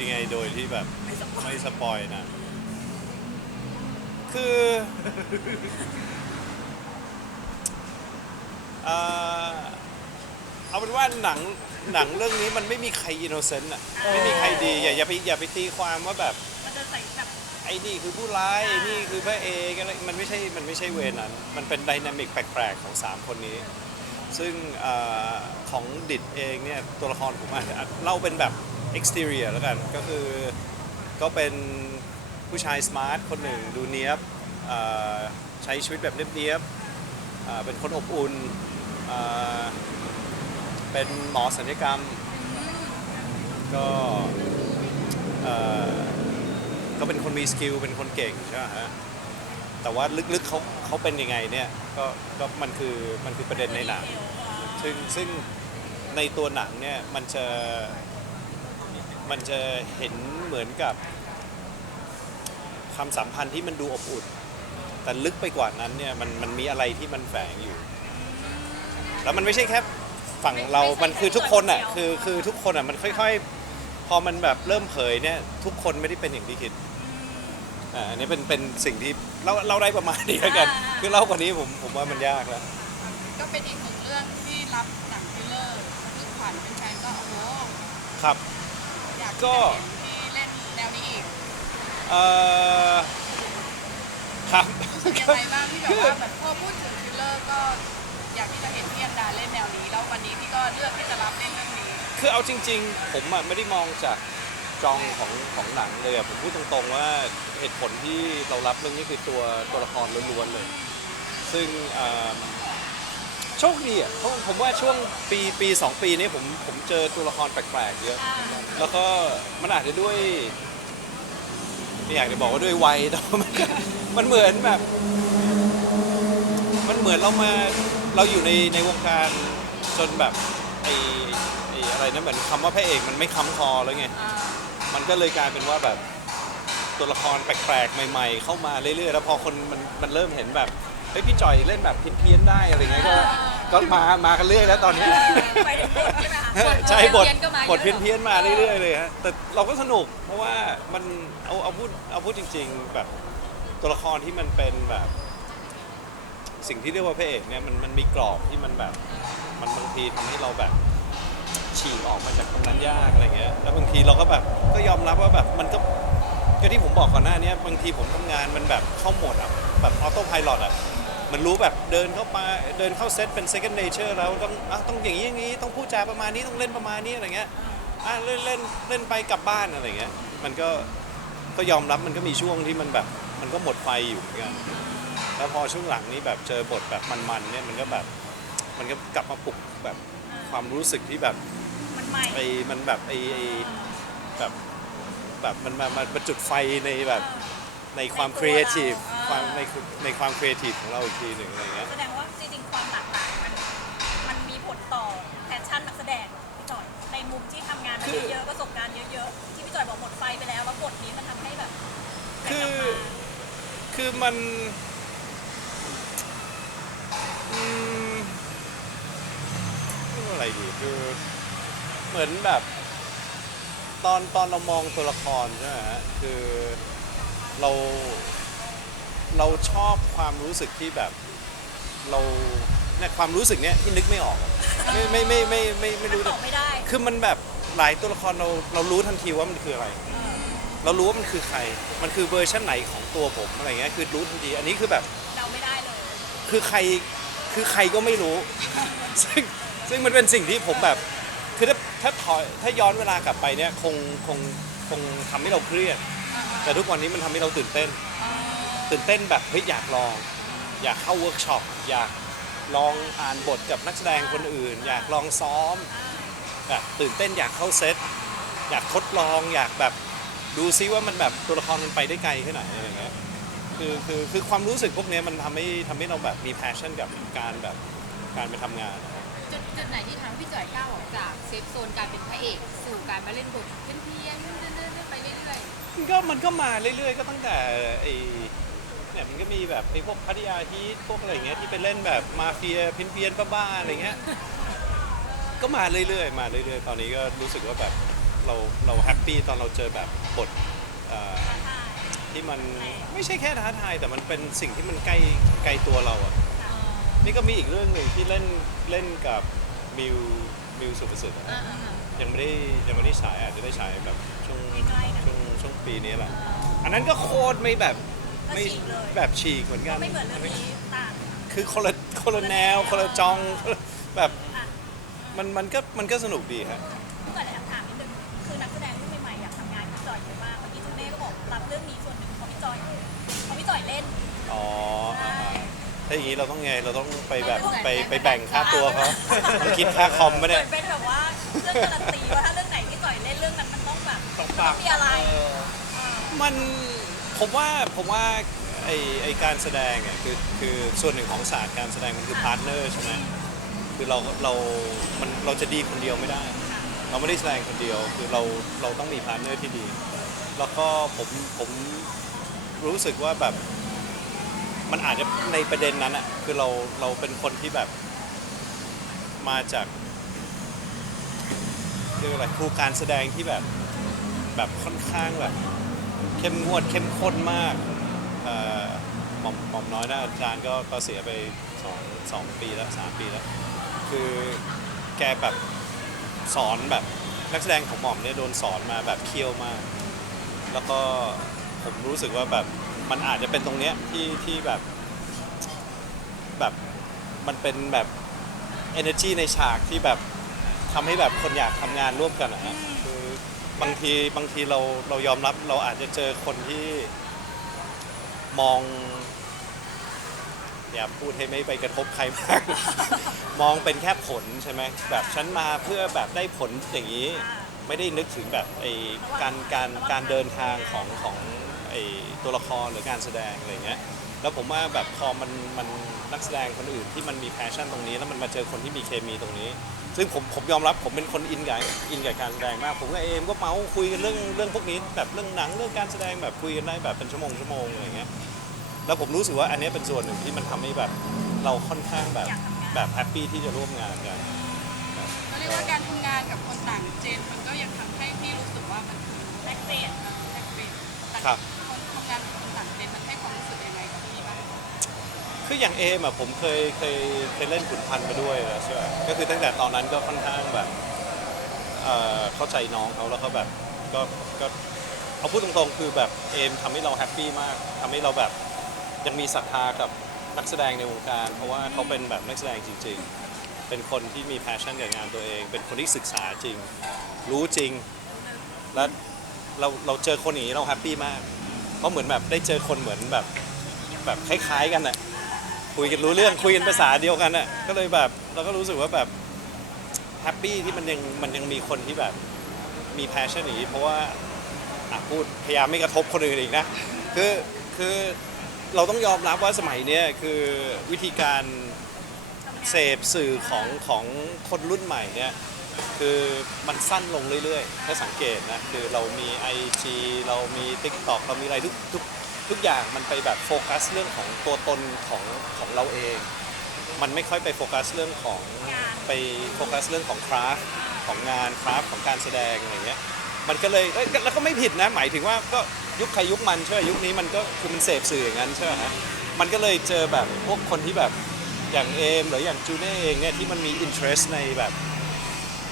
ยังไงโดยที่แบบไม่สปอยไม่สปอยนะคือเอ่อเอาเป็นว่าหนังหนังเรื่องนี้มันไม่มีใครอินโนเซนต์อะไม่มีใครดีอย่าอย่าไปอย่าไปตีความว่าแบบมันจะใส่แบบไอ้นี่คือผู้ร้ายไอ้นี่คือพระเอกอะไรมันไม่ใช่มันไม่ใช่เวรนั้น มันเป็นไดนามิกแปลกๆของ 3 คนนี้ ซึ่งเออของดิดเองเนี่ยตัวละครผมอาจจะเล่าเป็นแบบ exterior แล้วกันก็คือก็เป็นผู้ชายสมาร์ทคนหนึ่งดูเนี้ยบใช้ชีวิตแบบเนียบๆเป็นคนอบอุ่นเป็นหมอศัลยกรรม ก็เอ่อก็เป็นคนมีสกิลเป็นคนเก่งใช่ไหมฮะแต่ว่าลึกๆเขาเขาเป็นยังไงเนี่ยก็ก็มันคือมันคือประเด็นในหนังซึ่งซึ่งในตัวหนังเนี่ยมันจะ มันจะเห็นเหมือนกับความสัมพันธ์ที่มันดูอบอุ่น แต่ลึกไปกว่านั้นเนี่ยมันมันมีอะไรที่มันแฝงอยู่ แล้วมันไม่ใช่แค่ฝั่งเรา มันคือทุกคนอะ คือคือทุกคนอะมันค่อย ๆ พอมันแบบเริ่มเผยเนี่ยทุกคนไม่ได้เป็นอย่างที่คิด อ่า อันนี้เป็นเป็นสิ่งที่เราเราได้ประมาณนี้แล้วกัน คือเล่ากว่านี้ผมผมว่ามันยากแล้ว ก็เป็นอีกหนึ่งเรื่องที่รับหนังทริลเลอร์คือขวัญเป็นแฟนก็โอ้โห ครับอยา กก็ที่จะเห็นที่เล่นแนวนี้อีกเอ่อครับรู้สึกยังไงบ้างที่แบบว่าแบบพอพูดถึงทริลเลอร์ก็อยากที่จะเห็นพี่อันดาเล่นแนวนี้ แล้ววันนี้พี่ก็เลือกที่จะรับเล่นเรื่องนี้ คือเอาจริง ๆ ผมอะไม่ได้มองจากจองของของหนังเลยอะผมพูดตรงๆว่าเหตุผลที่เรารับเรื่องนี้คือตัวตัวละครล้วนๆเลย ซึ่งอ่า โชคดีอะเพราะผมว่าช่วงปีปีสองปีนี้ผมผมเจอตัวละครแปลกๆเยอะอ่าแล้วก็มันอาจจะด้วยไม่อยากจะบอกว่าด้วยวัยแต่ว่ามันมันเหมือนแบบ มันเหมือนเรามาเราอยู่ในในวงการจนแบบไอ้ไอ้อะไรนะเหมือนคำว่าพระเอกมันไม่ค้ำคอแล้วไงอ่ามันก็เลยกลายเป็นว่าแบบตัวละครแปลกๆใหม่ ๆ เข้ามาเรื่อยๆ แล้วพอคนมันมันเริ่มเห็นแบบ เฮ้ยพี่จ่อยเล่นแบบเพี้ยนๆได้อะไรเงี้ยก็ก็มามากันเรื่อยแล้วตอนนี้ ไปถึงบทใช่ไหมคะใช่บทเพี้ยนๆก็มาบทเยอะเพี้ยนๆมาเรื่อยๆเลยฮะแต่เราก็สนุกเพราะว่ามันเอาเอาพูดเอาพูดจริง ๆ แบบตัวละครที่มันเป็นแบบ สิ่งที่เรียกว่าพระเอกเนี่ยมันมันมีกรอบที่มันแบบ มันบางทีทำให้เราแบบฉีกออกมาจากตรงนั้นยากอะไรเงี้ยแล้วบางทีเราก็แบบก็ยอมรับว่าแบบมันก็ก็ที่ผมบอกก่อนหน้าเนี้ยบางทีผมทำงานมันแบบเข้าโหมดอะแบบออโต้พายโอะ มันรู้แบบเดินเข้ามาเดินเข้าเซตเป็น second nature แล้วต้องอะต้องอย่างนี้อย่างนี้ต้องพูดจาประมาณนี้ต้องเล่นประมาณนี้อะไรเงี้ยอะเล่นเล่นเล่นไปกลับบ้านอะไรเงี้ยมันก็ก็ยอมรับมันก็มีช่วงที่มันแบบมันก็หมดไฟอยู่เหมือนกันแล้วพอช่วงหลังนี้แบบเจอบทแบบมันๆเนี่ยมันก็แบบมันก็กลับมาปลุกแบบความรู้สึกที่แบบมันใหม่ไอ้มันแบบไอ้ไอ้แบบแบบมันมามามาจุดไฟในแบบ ในความครีเอทีฟความในในความครีเอทีฟของเราอีกทีหนึ่งอะไรเงี้ยแสดงว่าจริงๆความหลากหลายมันมันมีผลต่อแพชชั่นนักแสดงพี่จ่อยในมุมที่ทำงานมาเยอะๆประสบการณ์เยอะๆที่พี่จ่อยบอกหมดไฟไปแล้วแล้วบทนี้มันทำให้แบบคือกลับมา คือมันอืมเรียกว่าอะไรดีคือเหมือนแบบ ตอนตอนเรามองตัวละครใช่ไหมฮะคือ เราเราชอบความรู้สึกที่แบบเราเนี่ยความรู้สึกเนี้ยที่นึกไม่ออกอะไม่ไม่ไม่ไม่ไม่ไม่รู้ตจะ อบไม่ได้ คือมันแบบหลายตัวละครเราเรารู้ทันทีว่ามันคืออะไร เรารู้ว่ามันคือใคร มันคือเวอร์ชันไหนของตัวผมอะไรเงี้ยคือรู้ทันทีอันนี้คือแบบเดาไม่ได้เลย คือใครคือใครก็ไม่รู้ ซึ่งซึ่งมันเป็นสิ่งที่ผมแบบคือถ้าถ้าถอยถ้าย้อนเวลากลับไปเนี่ยคงคงคงทำให้เราเครียด แต่ทุกวันนี้มันทำให้เราตื่นเต้น ตื่นเต้นแบบเฮ้ยอยากลอง อยากเข้าเวิร์กช็อปอยากลองอ่านบทกับนักแสดงคนอื่น อยากลองซ้อมแบบตื่นเต้นอยากเข้าเซตอยากทดลองอยากแบบดูซิว่ามันแบบตัวละครมันไปได้ไกลแค่ไหนอะไรเงี้ยคือคือคือความรู้สึกพวกเนี้ยมันทำให้ทำให้เราแบบมี passion กับการแบบการไปทำงาน จุดจุดไหนที่ทำให้พี่จ่อยก้าวออกจากเซฟโซนการเป็นพระเอก สู่การมาเล่นบทเพี้ยนๆเรื่อยๆไปเรื่อย มันก็มันก็มาเรื่อยๆ ก็ตั้งแต่ไอ้เนี่ยเนี่ยมันก็มีแบบไอ้พวกพัทยาฮีทพวกอะไรอย่างเงี้ยที่ไปเล่นแบบมาเฟียเพี้ยนๆบ้าๆอะไรเงี้ยก็มาเรื่อยๆ มาเรื่อยๆ ตอนนี้ก็รู้สึกว่าแบบเราเราแฮปปี้ตอนเราเจอแบบบทเอ่อที่มันไม่ใช่แค่ท้าทายแต่มันเป็นสิ่งที่มันใกล้ใกล้ตัวเราอะนี่ก็มีอีกเรื่องหนึ่งที่เล่นเล่นกับมิวมิวสุภาษิตอะอ่าอ่าอ่ายังไม่ได้ยังไม่ได้ฉายอาจจะได้ฉายแบบช่วงใกล้ๆนะ ช่วง ช่วงปีนี้แหละ อันนั้นก็โคตรไม่แบบไม่ก็ฉีกเลย แบบฉีกเหมือนกัก็นไม่เหมือนเรื่องนี้ต่างคือคนละคนละแนวคนละจองแบบอะมันมันก็มันก็สนุกดีครับพี่จ่อยอยากถามนิดนึงคือนักแสดงรุ่นใหม่ๆอยากทำงานกับพี่จ่อยเยอะมากเมื่อกี้จูเน่ก็บอกรับเรื่องนี้ส่วนหนึ่งเพราะพี่จ่อยเพราะพี่จ่อยเล่น อ๋ออ่าฮะถ้าอย่างนี้เราต้องไงเราต้องไปแบบไปไปแบ่งค่าตัวเขาต้องคิดค่าคอมปะเหมืเนี่อย นเป็นแบบว่าเรื่องการันตีว่าถ้าเรื่องไหนพี่จ่อยเล่นเรื่องนั้นมันต้อง แบบต้องมันปัต้องงมีอะไรอ่ามันผมว่าผมว่าไอไอการแสดงอะคือคือส่วนหนึ่งของศาสตร์การแสดงมันคือพาร์ทเนอร์ใช่ไหมคือเราเรามันเราจะดีคนเดียวไม่ได้ เราไม่ได้แสดงคนเดียวคือเราเราต้องมีพาร์ทเนอร์ที่ดี แล้วก็ผมผมรู้สึกว่าแบบมันอาจจะในประเด็นนั้นอะคือเราเราเป็นคนที่แบบมาจากเรียกว่าอะไรครูการแสดงที่แบบ แบบค่อนข้างแบบ เข้มงวดเข้มข้นมากเอ่อหม่อมหม่อมน้อยนะอาจารย์ก็ก็เสียไปสองสองปีแล้วสามปีแล้ว คือแกแบบสอนแบบนักแสดงของหม่อมเนี่ยโดนสอนมาแบบเคี่ยวมาก แล้วก็ผมรู้สึกว่าแบบมันอาจจะเป็นตรงเนี้ยที่ที่แบบแบบมันเป็นแบบ energy ในฉากที่แบบทำให้แบบคนอยากทำงานร่วมกันนะฮะคือ บางทีบางทีเราเรายอมรับเราอาจจะเจอคนที่มอง อย่าพูดให้ไม่ไปกระทบใครมาก มองเป็นแค่ผลใช่ไหมแบบฉันมาเพื่อแบบได้ผลอย่างนี้ ไม่ได้นึกถึงแบบไอ้การการการเดินทางของของไอ้ตัวละครหรือการแสดงอะไรเงี้ยแล้วผมว่าแบบพอมันมันนักแสดงคนอื่นที่มันมีแพชชั่นตรงนี้ แล้วมันมาเจอคนที่มีเคมีตรงนี้ ซึ่งผมผมยอมรับผมเป็นคนอินกับอินกับการแสดงมาก ผมกับเอมก็เมาส์คุยกันเรื่องเรื่องพวกนี้แบบเรื่องหนังเรื่องการแสดงแบบคุยกันได้แบบเป็นชั่วโมงชั่วโมงอะไรเงี้ยแล้วผมรู้สึกว่าอันเนี้ยเป็นส่วนหนึ่งที่มันทำให้แบบเราค่อนข้างแบบอยากทำงานแบบแฮปปี้ที่จะร่วมงานกันก็เรียกว่าการทำงานกับคนต่างเจนมันก็ยังทำให้พี่รู้สึกว่ามันแลกเปลี่ยนแลกเปลี่ยนแต่ครับ คืออย่างเอมอะผมเคยเคยเคยเล่นขุนพันธ์มาด้วยแล้วใช่ไหมก็คือตั้งแต่ตอนนั้นก็ค่อนข้างแบบเอ่อเข้าใจน้องเขาแล้วเขาแบบก็ก็เอาพูดตรงๆ คือแบบเอมทำให้เราแฮปปี้มากทำให้เราแบบยังมีศรัทธากับนักแสดงในวงการ เพราะว่าเขาเป็นแบบนักแสดงจริง ๆ เป็นคนที่มีแพชชั่นกับงานตัวเอง เป็นคนที่ศึกษาจริง รู้จริง แล้วเราเราเจอคนอย่างนี้เราแฮปปี้มาก เพราะเหมือนแบบได้เจอคนเหมือนแบบแบบคล้ายๆกันน่ะ คุยกันรู้เรื่องคุยกันภาษาเดียวกันน่ะก็เลยแบบเราก็รู้สึกว่าแบบแฮปปี้ที่มันยังมันยังมีคนที่แบบมีแพชชั่นอย่างนี้เพราะว่าอะพูดพยายามไม่กระทบคนอื่นอีกนะคือคือเราต้องยอมรับว่าสมัยเนี้ยคือวิธีการเสพสื่อของของคนรุ่นใหม่เนี่ยคือมันสั้นลงเรื่อยๆ ถ้าสังเกตนะ คือเรามี IG เรามี TikTok เรามีอะไรทุกทุก ทุกอย่างมันไปแบบโฟกัสเรื่องของตัวตนของของเราเอง มันไม่ค่อยไปโฟกัสเรื่องของงานไปโฟกัสเรื่องของคราฟของงานคราฟของการแสดงอะไรเงี้ยมันก็เลยเอ้ยแล้วก็ไม่ผิดนะหมายถึงว่าก็ยุคใครยุคมันใช่ไหมยุคนี้มันก็คือมันเสพสื่ออย่างนั้นใช่ไหมฮะมันก็เลยเจอแบบพวกคนที่แบบอย่างเอมหรืออย่างจูเน่เองเนี่ยที่มันมี interest ในแบบ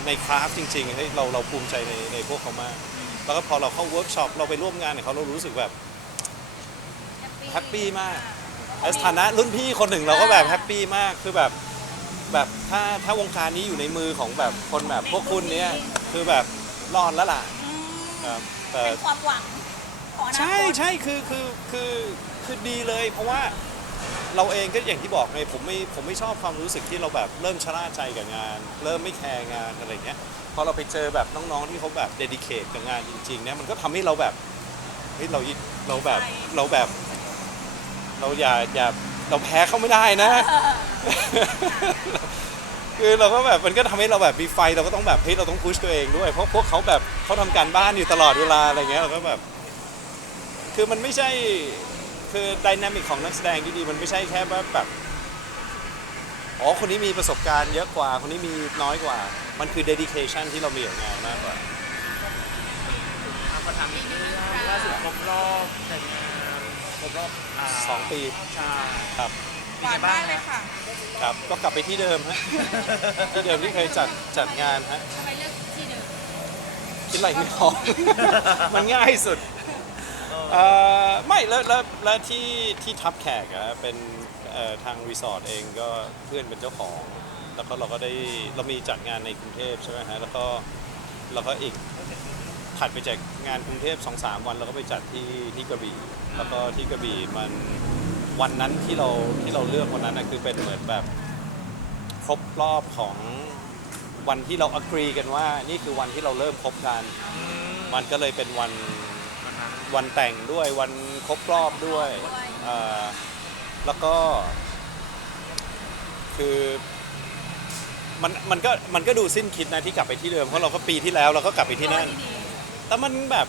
ในคราฟจริงๆเฮ้ยเราเราภูมิใจในในพวกเขามาก แล้วก็พอเราเข้าเวิร์กช็อปเราไปร่วมงานกับเขาเรารู้สึกแบบ แฮปปี้มากในฐานะรุ่นพี่คนหนึ่งเราก็แบบแฮปปี้มากคือแบบแบบถ้าถ้าวงการนี้อยู่ในมือของแบบคนแบบพวกคุณเนี้ยคือแบบรอดแล้วล่ะอืมครับแต่เป็นความหวังของอนาคตใช่ใช่คือคือคือคือดีเลย เพราะว่าเราเองก็อย่างที่บอกไงผมไม่ผมไม่ชอบความรู้สึกที่เราแบบเริ่มชะล่าใจกับงาน เริ่มไม่แคร์งานอะไรเงี้ยพอเราไปเจอแบบน้องๆที่เขาแบบเดดิเคทกับงานจริงๆเนี่ยมันก็ทำให้เราแบบเฮ้ยเราเราแบบเราแบบ เราอย่าอย่าเราแพ้เขาไม่ได้นะ คือเราก็แบบมันก็ทำให้เราแบบมีไฟเราก็ต้องแบบเฮ้ยเราต้องพุชตัวเองด้วย เพราะพวกเขาแบบเขาทำการบ้านอยู่ตลอดเวลาอะไรเงี้ยเราก็แบบ คือมันไม่ใช่คือดินามิกของนักแสดงที่ดีมันไม่ใช่แค่ว่าแบบอ๋อคนนี้มีประสบการณ์เยอะกว่า คนนี้มีน้อยกว่า มันคือ dedication ที่เรามีกับงานมากกว่าอาขอถามอีกเรื่องล่าสุดครบรอบแต่งงานคร บรอบาสองปีใช่ครับหวานมากเลยค่ะครับก็กลับไปที่เดิมฮะที่เดิมที่เคยจัดจัดงานฮะทำไมเลือกที่เดิมคิดอะไรไม่ออกมันง่ายสุดเอ่อไม่แล้วแล้วแล้วที่ที่ทับแขกอะเป็นเอ่อทางรีสอร์ทเองก็เพื่อนเป็นเจ้าของ แล้วก็เราก็ได้เรามีจัดงานในกรุงเทพใช่ไหมฮะแล้วก็แล้วก็อีก ถัดไปจากงานกรุงเทพสองสามวันเราก็ไปจัดที่ที่กระบี่แล้วก็ที่กระบี่มันวันนั้นที่เราที่เราเลือกวันนั้นนะคือเป็นเหมือนแบบครบรอบของวันที่เราอักรีกันว่านี่คือวันที่เราเริ่มคบกัน มันก็เลยเป็นวันวันแต่งด้วยวันครบรอบด้วยเอ่อแล้วก็ คือมันมันก็มันก็ดูสิ้นคิดนะที่กลับไปที่เดิมเพราะเราก็ปีที่แล้วเราก็กลับไปที่นั่น แต่มันแบบ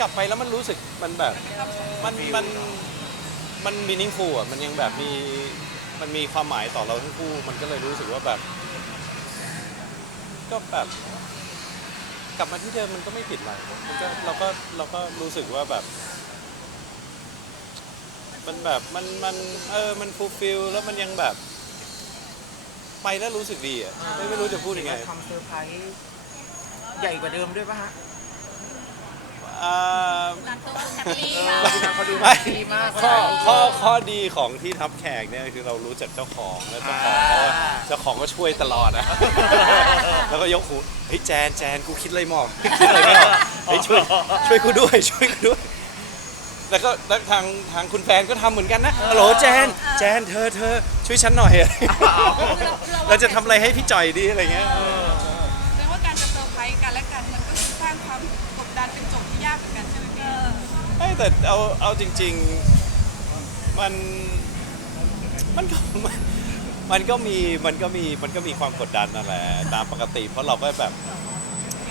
กลับไปแล้วมันรู้สึกมันแบบมันมันมันมีนิ่งฟูอะมันยังแบบมีมันมีความหมายต่อเราทั้งคู่ มันก็เลยรู้สึกว่าแบบ ก็แบบ กลับมาที่เดิมมันก็ไม่ผิดอะไรมันก็เราก็เราก็รู้สึกว่าแบบ มันแบบมันมันเออมันฟูลฟิลแล้วมันยังแบบ ไปแล้วรู้สึกดีอะไม่ไม่รู้จะพูดยังไง ทำเซอร์ไพรส์ ใหญ่กว่าเดิมด้วยป่ะฮะอ่าร้านโต๊ะแฮปปี้เอค่ะอนะเขาดูไม่ดีมากข้อเขาข้อข้อดีของที่ทับแขกเนี่ยคือเรารู้จักเจ้าของแล้วเจ้าของเขาอะเจ้าของก็ช่วยตลอดนะแล้วก็ยกหูเฮ้ยแจนแจนกูคิดอะไรไม่ออกคิดอะไรไม่ออกเฮ้ยช่วยช่วยกูด้วยช่วยกูด้วยแล้วก็แล้วทางทางคุณแฟนก็ทำเหมือนกันนะฮัลโหลแจน แจนเธอเธอช่วยฉันหน่อยอะเราจะทำอะไรให้พี่จ่อยดีอะไรเงี้ย แต่เอาเอาจริง ๆ มันมันก็มันก็มีมันก็มีมันก็มีความกดดันนั่นแหละตามปกติ เพราะเราก็แบบ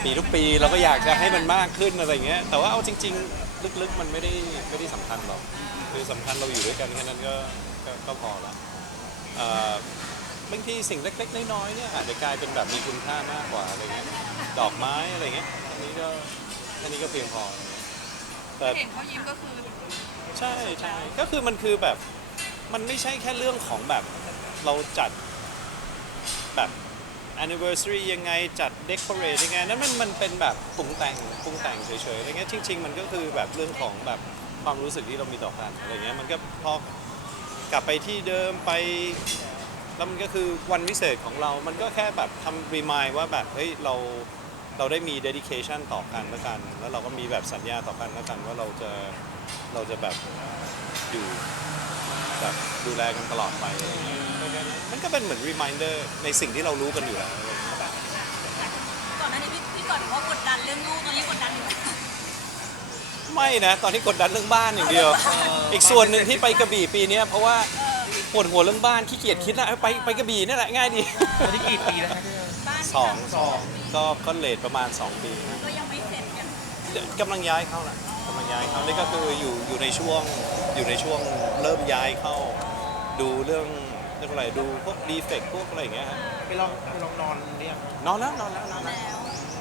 ปีทุกปีเราก็อยากจะให้มันมากขึ้นอะไรเงี้ยแต่ว่าเอาจริง ๆ ลึกๆ มันไม่ได้ไม่ได้สำคัญหรอกคือสำคัญเราอยู่ด้วยกันแค่นั้นก็ก็ก็พอละเอ่อบางทีสิ่งเล็กๆ น้อยๆเนี่ยอาจจะกลายเป็นแบบมีคุณค่ามากกว่าอะไรเงี้ยดอกไม้อะไรเงี้ยอันนี้ก็อันนี้ก็เพียงพอ แต่เห็นเขายิ้มก็คือใช่ใช่ก็คือมันคือแบบมันไม่ใช่แค่เรื่องของแบบเราจัดแบบ anniversary ยังไงจัด decorate ยังไงนั้นมันมันเป็นแบบปรุงแต่งปรุงแต่งเฉยๆอะไรเงี้ยจริง ๆ มันก็คือแบบเรื่องของแบบความรู้สึกที่เรามีต่อกันอะไรเงี้ยมันก็พอกลับไปที่เดิมไปแล้วมันก็คือวันพิเศษของเรา มันก็แค่แบบทำ remind ว่าแบบเฮ้ยเรา เราได้มี dedication ต่อกันแล้วกัน แล้วเราก็มีแบบสัญญาต่อกันแล้วกันว่าเราจะเราจะแบบอยู่แบบดูแลกันตลอดไปอะไรอย่างเงี้ยมันก็เป็นเหมือน reminder ในสิ่งที่เรารู้กันอยู่แล้วก่อนหน้านี้พี่พี่ก่อนบอกว่ากดดันเรื่องลูกตอนนี้กดดันอยู่ไม่นะตอนนี้กดดันเรื่องบ้านอย่างเดียว อีกส่วนหนึ่งที่ไปกระบี่ปีเนี้ยเพราะว่าปวดหัวเรื่องบ้านขี้เกียจคิดนะเอ้ยไปไปกระบี่นี่แหละง่ายดี ตอนนี้กี่ปีแล้วฮะพี่บ้านสองสอง ก็ก็เลทประมาณ 2 ปีนะก็ยังไม่เสร็จกันกำลังย้ายเข้าละกำลังย้ายเข้านี่ก็คืออยู่อยู่ในช่วงอยู่ในช่วงเริ่มย้ายเข้า ดูเรื่องเรื่องอะไรดูพวกดีเฟกพวกอะไรอย่างเงี้ยฮะไปลองไปลองนอนเรียงนอนแล้วนอนแล้วนอนแล้วแล้ว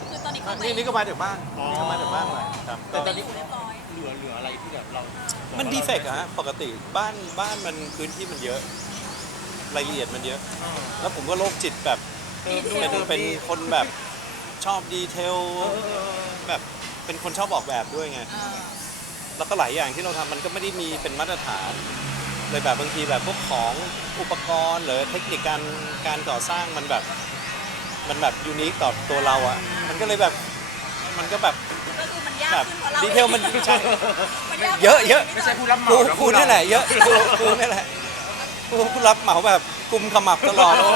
คือตอนนี้ก็ไปนี่นี่ก็มาจากบ้านอ๋อนี่ก็มาจากบ้านเลยครับแต่ตอนอนี้ยู่เรียบร้อยเหลือเหลืออะไรที่แบบเรามันดีเฟกต์อะฮะปกติบ้านบ้านมันพื้นที่มันเยอะ รายละเอียดมันเยอะเออแล้วผมก็โรคจิตแบบเติมเป็นเติมเป็นดีคนแบบ ชอบดีเทลเออเออเออแบบเป็นคนชอบออกแบบด้วยไงเออแล้วก็หลายอย่างที่เราทำมันก็ไม่ได้มีเป็นมาตรฐาน เลยแบบบางทีแบบพวกของอุปกรณ์ หรือเทคนิคการการก่อสร้างมันแบบมันแบบยูนิคต่อตัวเราอะมันก็เลยแบบมันก็แบบก็คือมันยากแบบขึ้นเพราะเราดีเทลมันใช่มันยากเยอะเยอะไม่ใช่ผู้รับเหมากูนะกูนี่แหละเยอะกูกูนี่แหละกูกูรับเหมาแบบกุมขมับตลอดโอ้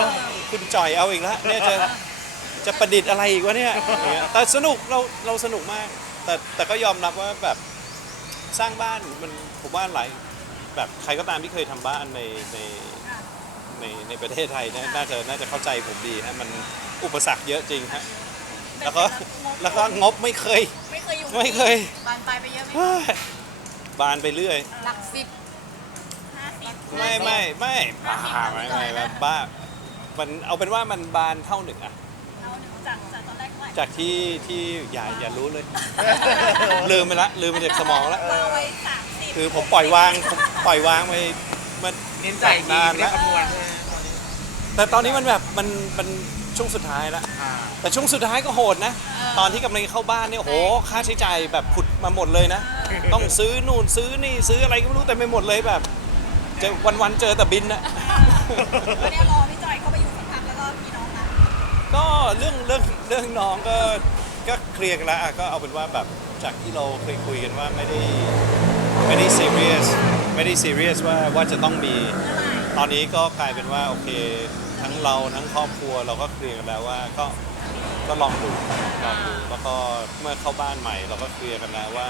คุณจ่อยเอาอีกแล้วเนี่ยจะ จะประดิษฐ์อะไรอีกวะเนี่ยอย่างเงี้ยแต่สนุกเราเราสนุกมาก แต่แต่ก็ยอมรับว่าแบบสร้างบ้านมันผมว่าหลายแบบใครก็ตามที่เคยทำบ้านในในในในประเทศไทยเนี่ยน่าจะน่าจะเข้าใจผมดีฮะมันอุปสรรคเยอะจริงฮะแล้วก็แล้วก็งบไม่เคย ไม่เคยอยู่ไม่เคย บานปลายไปเยอะไหมเฮ้ยบานไปเรื่อย หลักสิบห้าสิบ ไม่ไม่ไม่บ้าไม่ไม่ไม่บ้ามันเอาเป็นว่ามันบานเท่าหนึ่งอะ จากที่ที่อย่าอย่ารู้เลย ลืมไปละลืมไปจากสมองละวางไว้สามสิบคือผมปล่อยวางผมปล่อยวางไปมันเน้นจ่ายดีนานไม่ได้แล้วคำนวณใช่ไหมตอนนี้แต่ตอนนี้มันแบบมันมันช่วงสุดท้ายแล้วอ่าแต่ช่วงสุดท้ายก็โหดนะ ตอนที่กำลังจะเข้าบ้านเนี่ยโอ้โหค่าใช้จ่ายแบบผุดมาหมดเลยนะ ต้องซื้อนู่นซื้อนี่ซื้ออะไรก็ไม่รู้แต่ไม่หมดเลยแบบเจอวันๆเจอแต่บินนะวันนี้รอพี่จ ก็เรื่องเรื่องเรื่องน้องก็ก็เคลียร์กันแล้วอะก็เอาเป็นว่าแบบจากที่เราเคยคุยกันว่าไม่ได้ไม่ได้ซีเรียสไม่ได้ซีเรียสว่าว่าจะต้องมี ตอนนี้ก็กลายเป็นว่าโอเค ทั้งเราทั้งครอบครัวเราก็เคลียร์กันแล้วว่าก็ก็ลองดูลองดูแล้วก็เมื่อเข้าบ้านใหม่ เราก็เคลียร์กันแล้วว่า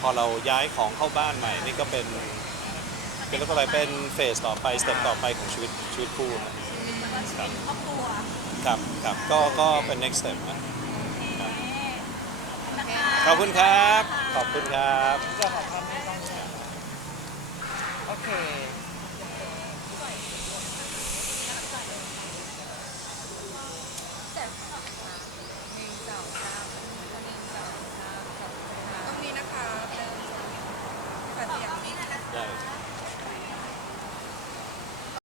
พอเราย้ายของเข้าบ้านใหม่นี่ก็เป็นเป็นเรียกว่าอะไรเป็นเฟสต่อไปสเต็ปต่อไปของชีวิตชีวิตคู่นะแล้วก็ชีวิตครอบครัว ครับครับก็ก็เป็น next step นะโอเคขอบคุณนะคะขอบคุณครับ ขอบคุณครับ โอเค